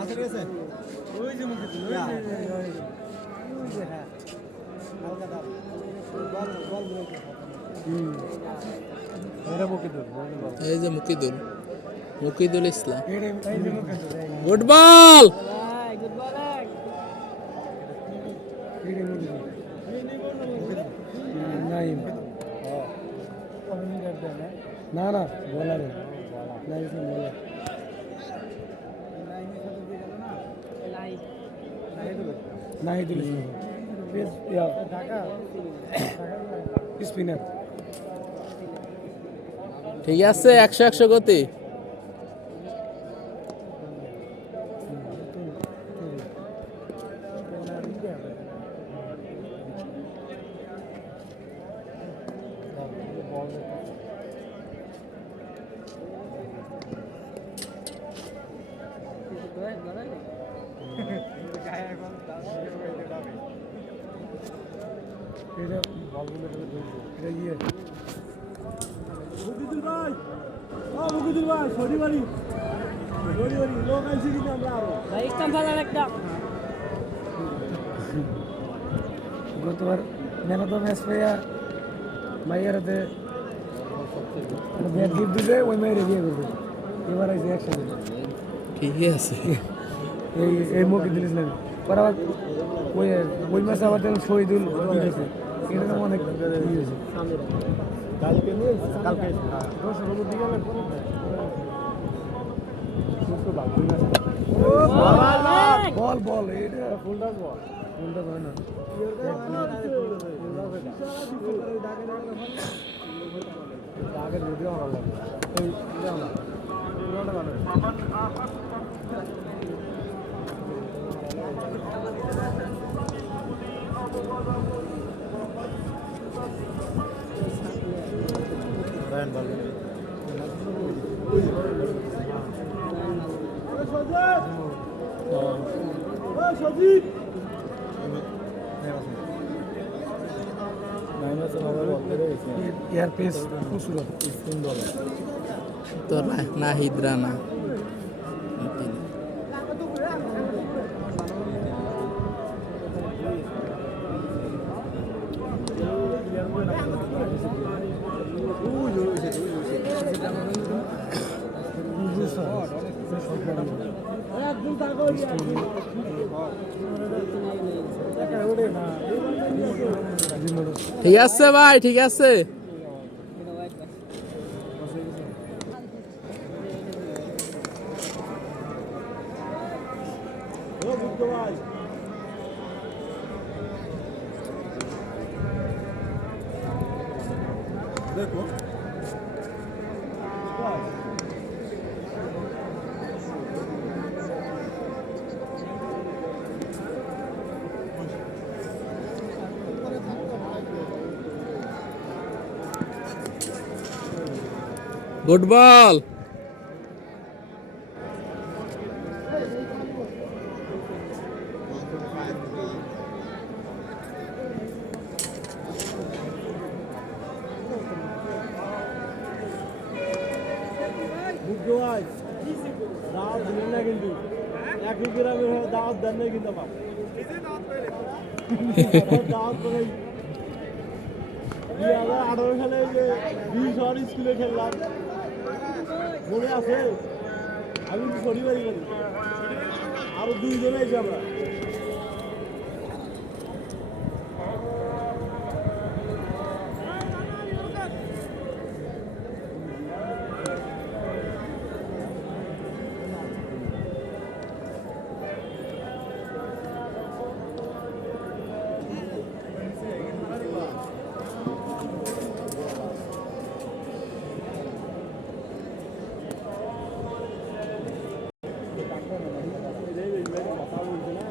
আছে ঠিক আছে ওই যে মুখে দিল ওই যে হ্যাঁ হালকা দাও বল বল বল এরা মুকিদুল এই যে Mukidul Islam good ball good ball Naim না না বলার নাহিদুল স্পিনার ঠিক আছে 100 গতি গতবার ম্যান অফ দ্য ম্যাচ পেয়ে মাইয়ার হাতে ব্যাট গিফট দিবে ওই মেয়ের বিয়ে করবে এবার আছে একসাথে ঠিকই আছে এই মুখে দিলিস না পর আবার ওই মাসে আবার দেখলাম শহীদুল দিয়েছে এটা তো অনেক হয়েছে কালকে নিয়ে কালকে বল বল এটা ফুলটাস বল ফুলটাস হয় না আগের ভিডিও ভালো লাগে এয়ার পেস খুব সুন্দর তো নাহিদ রানা ঠিক আছে ভাই ঠিক আছে দেখো গুড বল দাওয়াত দিলেন না কিন্তু একই গ্রামের দাওয়াত দেন না কিন্তু আমার দাওয়াত করে 2018 সালে যে 20 শহর স্কুলে খেললাম মনে আছে আমি তো শনিবারই গেছি আরো 2 জনে আছি আমরা কথা বলছে না